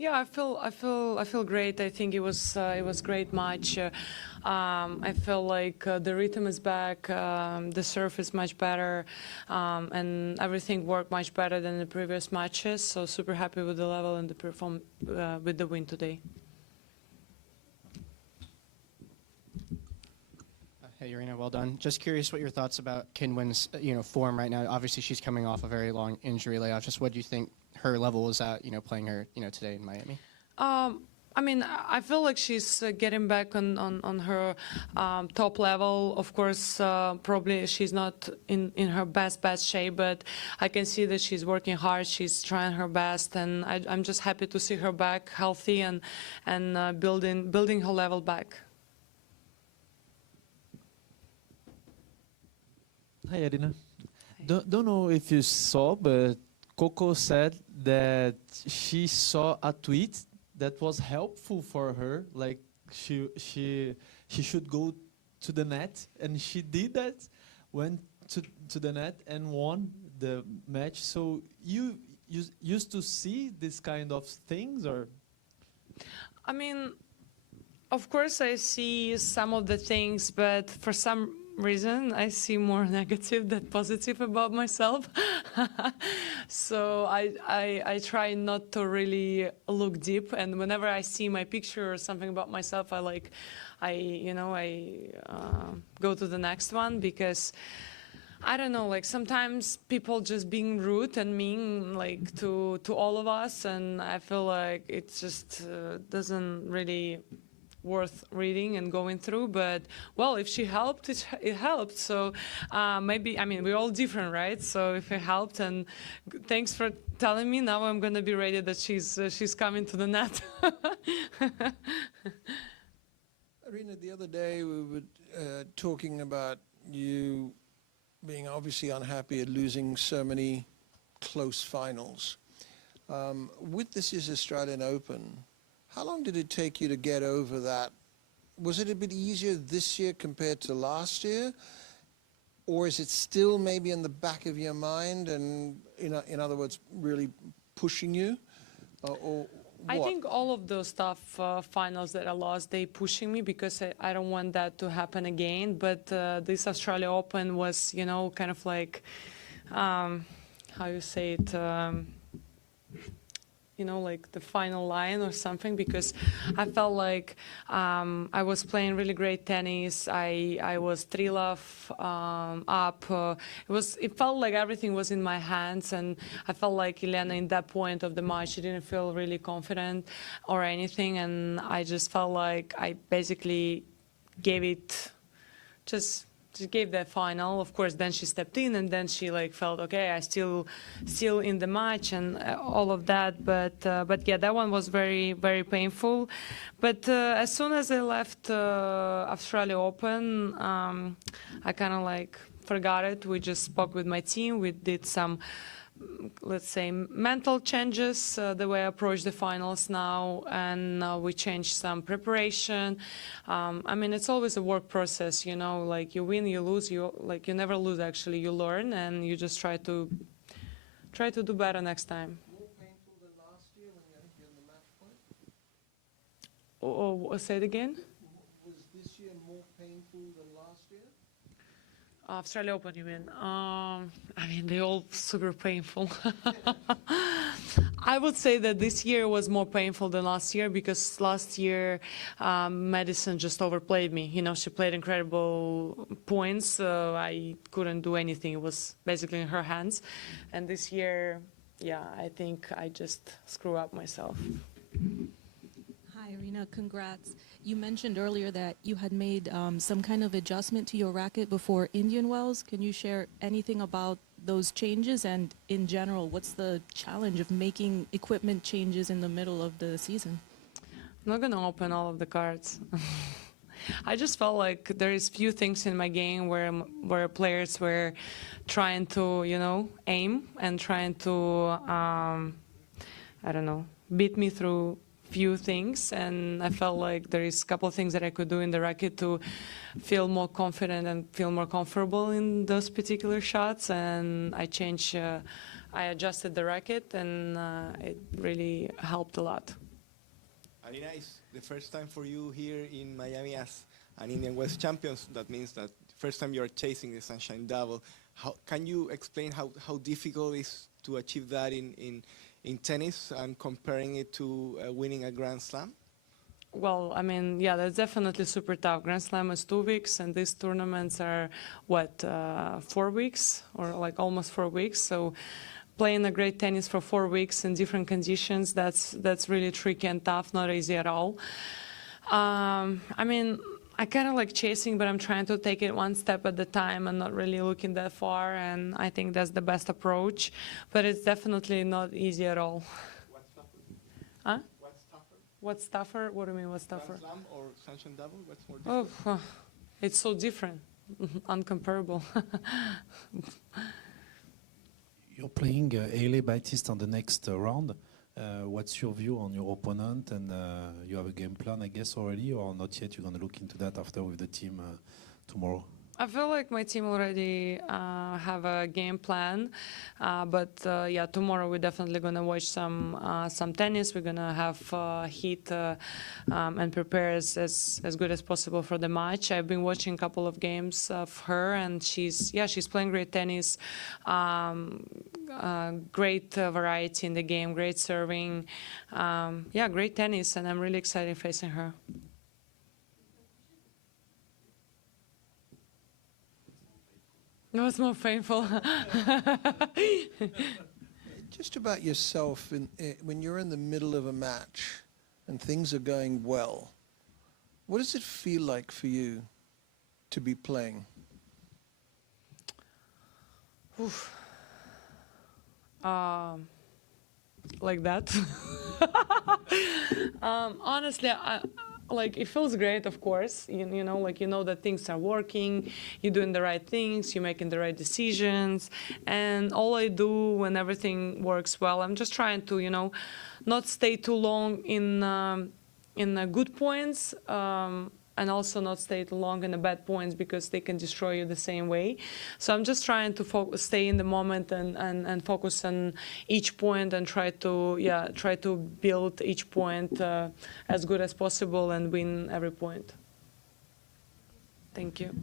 Yeah, I feel great. I think it was great match. I feel like the rhythm is back, the serve is much better, and everything worked much better than the previous matches. So super happy with the level and the perform with the win today. Hey, Aryna, well done. Just curious what your thoughts about Qinwen's form right now. Obviously, she's coming off a very long injury layoff. Just what do you think her level is at, playing her, today in Miami? I mean, I feel like she's getting back on her top level. Of course, probably she's not in her best shape, but I can see that she's working hard. She's trying her best, and I'm just happy to see her back healthy and building her level back. Hi, Aryna. Don't know if you saw, but Coco said that she saw a tweet that was helpful for her. Like she should go to the net, and she did that. Went to the net and won the match. So you used to see this kind of things, or? I mean, of course I see some of the things, but for some reason I see more negative than positive about myself. So I try not to really look deep, and whenever I see my picture or something about myself, I go to the next one, because I don't know, like sometimes people just being rude and mean, like to all of us, and I feel like it just doesn't really worth reading and going through. But well, if she helped, it helped. So maybe, I mean, we're all different, right? So if it helped, and thanks for telling me. Now I'm gonna be ready that she's coming to the net. Aryna, the other day we were talking about you being obviously unhappy at losing so many close finals. With this year's Australian Open, how long did it take you to get over that? Was it a bit easier this year compared to last year? Or is it still maybe in the back of your mind and, in other words, really pushing you? Or what? I think all of those tough finals that I lost, they pushing me, because I don't want that to happen again. But this Australia Open was, kind of like, how you say it, like the final line or something, because I felt like I was playing really great tennis. I was 3-love up. It felt like everything was in my hands, and I felt like Elena in that point of the match, she didn't feel really confident or anything, and I just felt like I basically gave it just gave that final. Of course, then she stepped in, and then she felt okay. I still in the match and all of that. But yeah, that one was very, very painful. But as soon as I left Australia Open, I kind of forgot it. We just spoke with my team. We did some, let's say, mental changes, the way I approach the finals now, and we changed some preparation. I mean, it's always a work process, like you win, you lose, you never lose actually, you learn, and you just try to do better next time. More painful than last year when you had to be on the match point? Oh, say it again? Was this year more painful than last year? Australia Open, you mean? I mean, they're all super painful. I would say that this year was more painful than last year, because last year Madison just overplayed me. She played incredible points, so I couldn't do anything. It was basically in her hands. And this year, yeah, I think I just screw up myself. Hi, Aryna, congrats. You mentioned earlier that you had made some kind of adjustment to your racket before Indian Wells. Can you share anything about those changes, and in general, what's the challenge of making equipment changes in the middle of the season? I'm not going to open all of the cards. I just felt like there is few things in my game where players were trying to, aim and trying to, I don't know, beat me through few things, and I felt like there is a couple of things that I could do in the racket to feel more confident and feel more comfortable in those particular shots, and I adjusted the racket, and it really helped a lot. Aryna, it's the first time for you here in Miami as an Indian Wells champions. That means that first time you're chasing the Sunshine Double. Can you explain how difficult it is to achieve that in tennis and comparing it to winning a Grand Slam? Well, I mean, yeah, that's definitely super tough. Grand Slam is 2 weeks, and these tournaments are, what, 4 weeks, or like almost 4 weeks. So playing a great tennis for 4 weeks in different conditions, that's really tricky and tough, not easy at all. I mean, I kind of like chasing, but I'm trying to take it one step at a time and not really looking that far, and I think that's the best approach. But it's definitely not easy at all. What's tougher? Huh? What's tougher? What's tougher? What do you mean, what's tougher? Grand Slam or Sunshine Double? What's more Oh, difficult? it's so different, uncomparable. You're playing Aile Baitiste on the next round. What's your view on your opponent? And you have a game plan, I guess, already, or not yet? You're going to look into that after with the team tomorrow? I feel like my team already have a game plan, but yeah, tomorrow we're definitely gonna watch some tennis. We're gonna have heat and prepare as good as possible for the match. I've been watching a couple of games of her, and she's playing great tennis. Great variety in the game, great serving. Yeah, great tennis, and I'm really excited facing her. No, it's more painful. Just about yourself, when you're in the middle of a match and things are going well, what does it feel like for you to be playing? Oof. Like that. Honestly, like it feels great, of course. You know, like you know that things are working, you're doing the right things, you're making the right decisions, and all I do when everything works well, I'm just trying to, you know, not stay too long in good points. And also not stay too long in the bad points because they can destroy you the same way. So I'm just trying to stay in the moment and focus on each point and try to build each point as good as possible and win every point. Thank you.